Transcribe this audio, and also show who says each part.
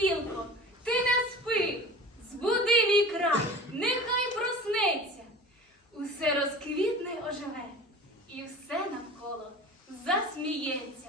Speaker 1: Софілко, ти не спи, збуди мій край, нехай проснеться. Усе розквітне оживе, і все навколо засміється.